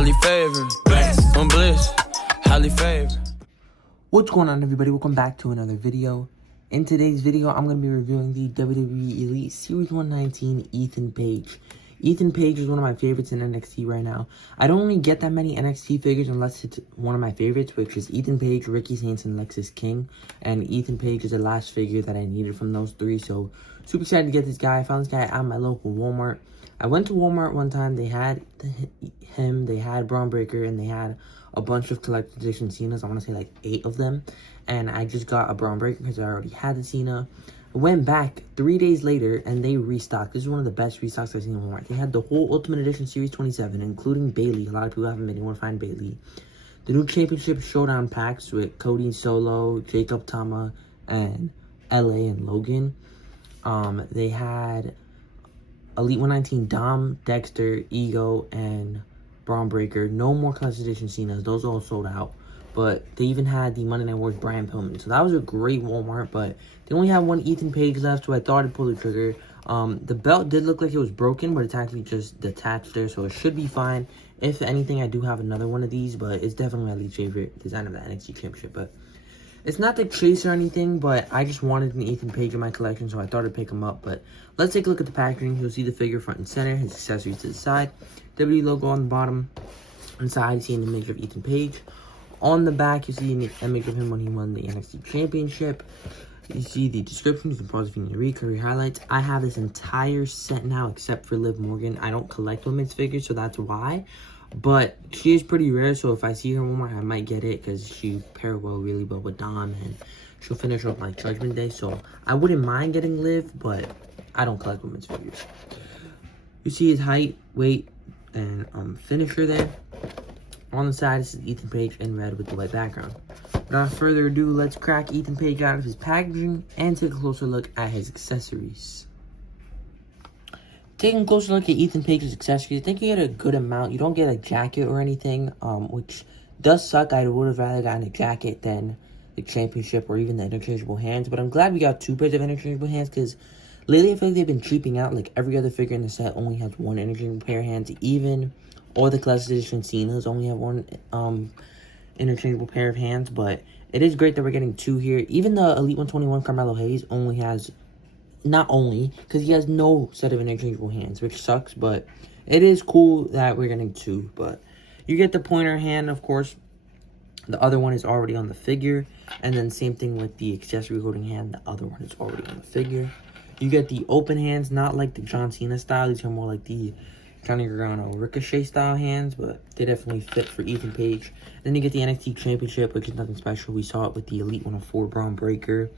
highly favored. I'm bliss, highly favored. What's going on, everybody? Welcome back to another video. In today's video, I'm going to be reviewing the WWE Elite Series 119 Ethan Page. Ethan Page is one of my favorites in NXT right now. I don't really get that many NXT figures unless it's one of my favorites, which is Ethan Page, Ricky Saints, and Lexis King. And Ethan Page is the last figure that I needed from those three, so super excited to get this guy. I found this guy at my local Walmart. I went to Walmart one time. They had him, they had Braun Breaker, and they had a bunch of collector's edition Cenas. I want to say like 8 of them. And I just got a Braun Breaker because I already had the Cena. I went back 3 days later and they restocked. This is one of the best restocks I've seen in Walmart. They had the whole Ultimate Edition Series 27, including Bayley. A lot of people haven't been able to find Bayley. The new Championship Showdown packs with Cody Solo, Jacob Tama, and LA and Logan. They had Elite 119 Dom, Dexter, Ego, and Braun Breaker. No more Collector's Edition Cenas. Those all sold out. But they even had the Monday Night Wars Brian Pillman. So that was a great Walmart. But they only have one Ethan Page left, so I thought I'd pull the trigger. The belt did look like it was broken, but it's actually just detached there, so it should be fine. If anything, I do have another one of these, but it's definitely my least favorite design of the NXT Championship. But it's not the chase or anything, but I just wanted an Ethan Page in my collection, so I thought I'd pick him up. But let's take a look at the packaging. You'll see the figure front and center, his accessories to the side, W logo on the bottom. Inside, you see an image of Ethan Page. On the back, you see an image of him when he won the NXT Championship. You see the description. You can pause if you need to read, career highlights. I have this entire set now except for Liv Morgan. I don't collect women's figures, so that's why. But she is pretty rare, so if I see her in Walmart, I might get it because she pairs really well with Dom, and she'll finish off like Judgment Day. So I wouldn't mind getting Liv, but I don't collect women's figures. You see his height, weight, and finisher there. On the side, this is Ethan Page in red with the white background. Without further ado, let's crack Ethan Page out of his packaging and take a closer look at his accessories. Taking a closer look at Ethan Page's accessories, I think you get a good amount. You don't get a jacket or anything, which does suck. I would have rather gotten a jacket than the championship or even the interchangeable hands. But I'm glad we got 2 pairs of interchangeable hands because lately I feel like they've been cheaping out. Like every other figure in the set only has 1 interchangeable pair of hands. Even all the Collector's Edition Cenas only have 1 interchangeable pair of hands. But it is great that we're getting 2 here. Even the Elite 121 Carmelo Hayes only has, not only, because he has no set of interchangeable hands, which sucks. But it is cool that we're getting 2. But you get the pointer hand, of course. The other one is already on the figure. And then same thing with the accessory holding hand. The other one is already on the figure. You get the open hands, not like the John Cena style. These are more like the Johnny Gargano Ricochet style hands, but they definitely fit for Ethan Page. Then you get the NXT Championship, which is nothing special. We saw it with the Elite 104 Braun Breaker.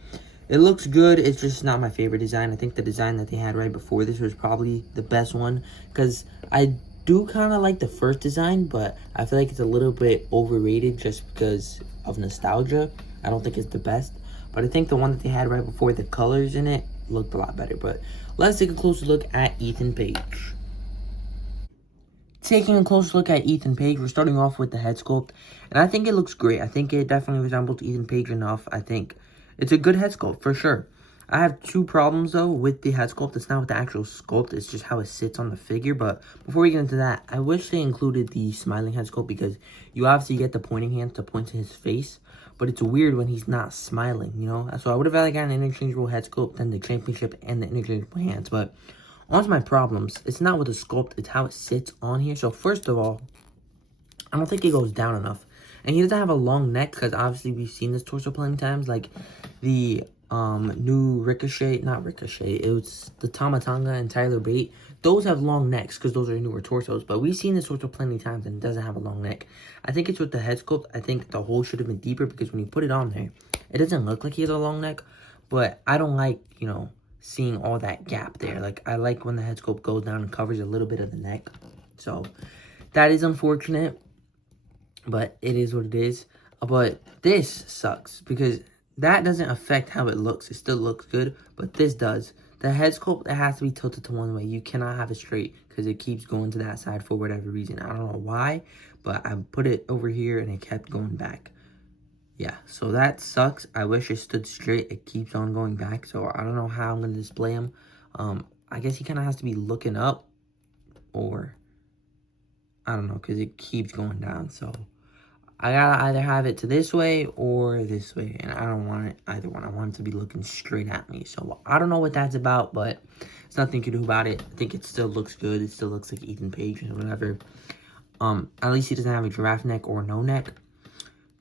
It looks good. It's just not my favorite design. I think the design that they had right before this was probably the best one, because I do kind of like the first design, but I feel like it's a little bit overrated just because of nostalgia. I don't think it's the best, but I think the one that they had right before, the colors in it, looked a lot better. But let's take a closer look at Ethan Page. Taking a closer look at Ethan Page, we're starting off with the head sculpt, and I think it looks great. I think it definitely resembles Ethan Page enough. I think it's a good head sculpt, for sure. I have 2 problems, though, with the head sculpt. It's not with the actual sculpt, it's just how it sits on the figure. But before we get into that, I wish they included the smiling head sculpt, because you obviously get the pointing hand to point to his face, but it's weird when he's not smiling, you know? So I would have rather gotten an interchangeable head sculpt than the championship and the interchangeable hands. But on to my problems. It's not with the sculpt, it's how it sits on here. So first of all, I don't think it goes down enough. And he doesn't have a long neck, because obviously we've seen this torso plenty of times. Like the new Ricochet, not Ricochet, it was the Tama Tonga and Tyler Bate. Those have long necks because those are newer torsos. But we've seen this torso plenty of times and it doesn't have a long neck. I think it's with the head sculpt. I think the hole should have been deeper, because when you put it on there, it doesn't look like he has a long neck. But I don't like, you know, seeing all that gap there. Like, I like when the head sculpt goes down and covers a little bit of the neck. So that is unfortunate, but it is what it is. But this sucks because that doesn't affect how it looks. It still looks good, but this does. The head sculpt, it has to be tilted to one way. You cannot have it straight because it keeps going to that side for whatever reason. I don't know why, but I put it over here and it kept going back. Yeah, so that sucks. I wish it stood straight. It keeps on going back, so I don't know how I'm going to display him. I guess he kind of has to be looking up, or I don't know, because it keeps going down. So I gotta either have it to this way or this way, and I don't want it either one. I want it to be looking straight at me. So I don't know what that's about, but there's nothing you can do about it. I think it still looks good. It still looks like Ethan Page or whatever. At least he doesn't have a giraffe neck or no neck.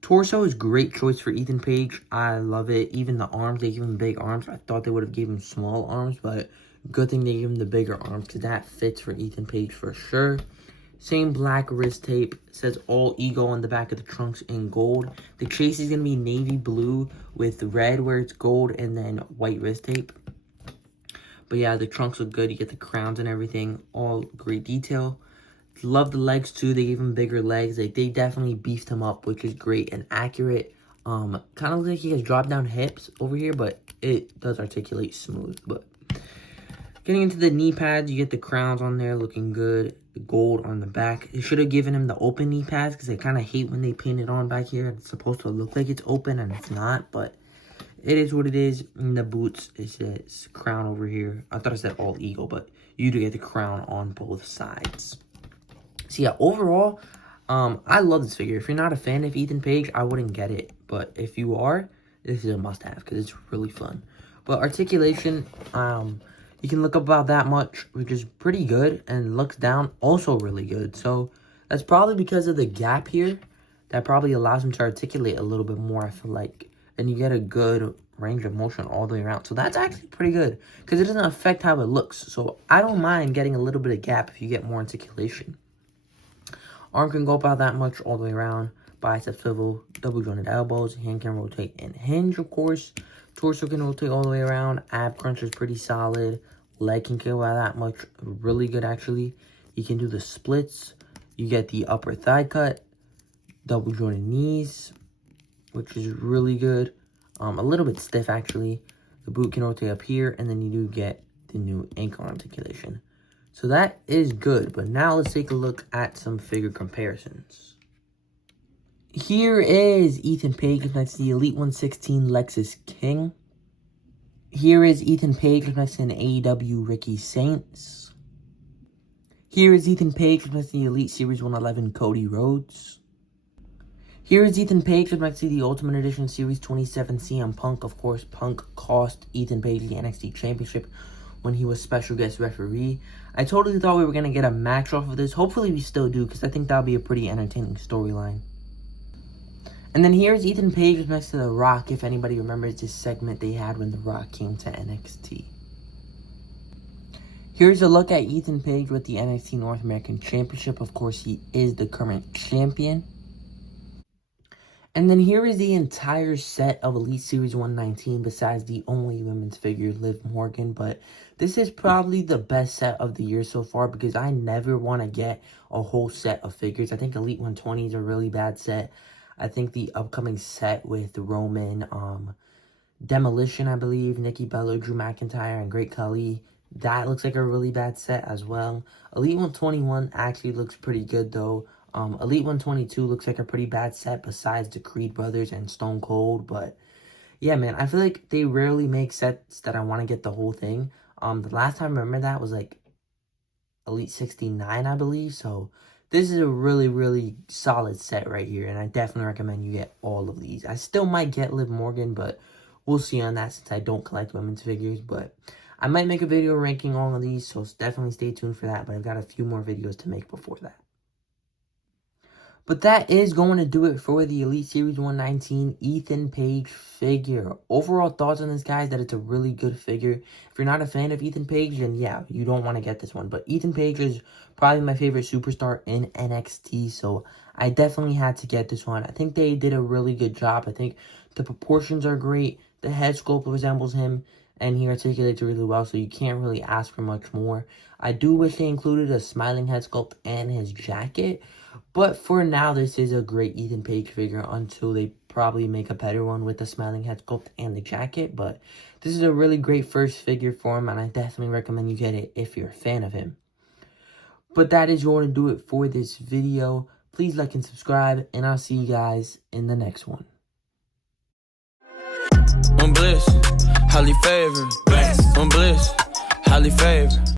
Torso is great choice for Ethan Page. I love it. Even the arms, they give him big arms. I thought they would have given him small arms, but good thing they gave him the bigger arms because that fits for Ethan Page for sure. Same black wrist tape. It says all ego on the back of the trunks in gold. The chase is going to be navy blue with red where it's gold and then white wrist tape. But yeah, the trunks look good. You get the crowns and everything. All great detail. Love the legs too. They gave him bigger legs. They definitely beefed him up, which is great and accurate. Kind of looks like he has drop down hips over here, but it does articulate smooth. But getting into the knee pads, you get the crowns on there looking good. The gold on the back. They should have given him the open knee pads because I kind of hate when they paint it on back here. It's supposed to look like it's open and it's not, but it is what it is. In the boots, it says crown over here. I thought it said all ego, but you do get the crown on both sides. So yeah, overall, I love this figure. If you're not a fan of Ethan Page, I wouldn't get it. But if you are, this is a must-have because it's really fun. But articulation, you can look up about that much, which is pretty good, and looks down also really good. So that's probably because of the gap here. That probably allows him to articulate a little bit more, I feel like. And you get a good range of motion all the way around. So that's actually pretty good because it doesn't affect how it looks. So I don't mind getting a little bit of gap if you get more articulation. Arm can go about that much all the way around. Bicep swivel, double jointed elbows. Hand can rotate and hinge, of course. Torso can rotate all the way around. Ab cruncher is pretty solid. Leg can go about that much. Really good, actually. You can do the splits. You get the upper thigh cut. Double jointed knees, which is really good. A little bit stiff, actually. The boot can rotate up here. And then you do get the new ankle articulation. So that is good, but now let's take a look at some figure comparisons. Here is Ethan Page next to the Elite 116 Lexus King. Here is Ethan Page next to an AEW Ricky Saints. Here is Ethan Page next to the Elite Series 111 Cody Rhodes. Here is Ethan Page next to the Ultimate Edition Series 27 CM Punk. Of course, Punk cost Ethan Page the NXT Championship when he was special guest referee. I totally thought we were going to get a match off of this. Hopefully we still do, because I think that'll be a pretty entertaining storyline. And then here's Ethan Page next to The Rock, if anybody remembers this segment they had when The Rock came to NXT. Here's a look at Ethan Page with the NXT North American Championship. Of course, he is the current champion. And then here is the entire set of Elite Series 119 besides the only women's figure, Liv Morgan. But this is probably the best set of the year so far because I never want to get a whole set of figures. I think Elite 120 is a really bad set. I think the upcoming set with Roman, Demolition, I believe, Nikki Bella, Drew McIntyre, and Great Khali, that looks like a really bad set as well. Elite 121 actually looks pretty good though. Elite 122 looks like a pretty bad set besides the Creed Brothers and Stone Cold. But yeah, man, I feel like they rarely make sets that I want to get the whole thing. The last time I remember that was like Elite 69, I believe. So this is a really, really solid set right here. And I definitely recommend you get all of these. I still might get Liv Morgan, but we'll see on that since I don't collect women's figures. But I might make a video ranking all of these, so definitely stay tuned for that. But I've got a few more videos to make before that. But that is going to do it for the Elite Series 119 Ethan Page figure. Overall thoughts on this, guys, that it's a really good figure. If you're not a fan of Ethan Page, then yeah, you don't want to get this one. But Ethan Page is probably my favorite superstar in NXT, so I definitely had to get this one. I think they did a really good job. I think the proportions are great. The head sculpt resembles him, and he articulates really well, so you can't really ask for much more. I do wish they included a smiling head sculpt and his jacket, but for now, this is a great Ethan Page figure until they probably make a better one with the smiling head sculpt and the jacket. But this is a really great first figure for him, and I definitely recommend you get it if you're a fan of him. But that is going to do it for this video. Please like and subscribe, and I'll see you guys in the next one. One bliss, highly favored. One bliss, highly favored.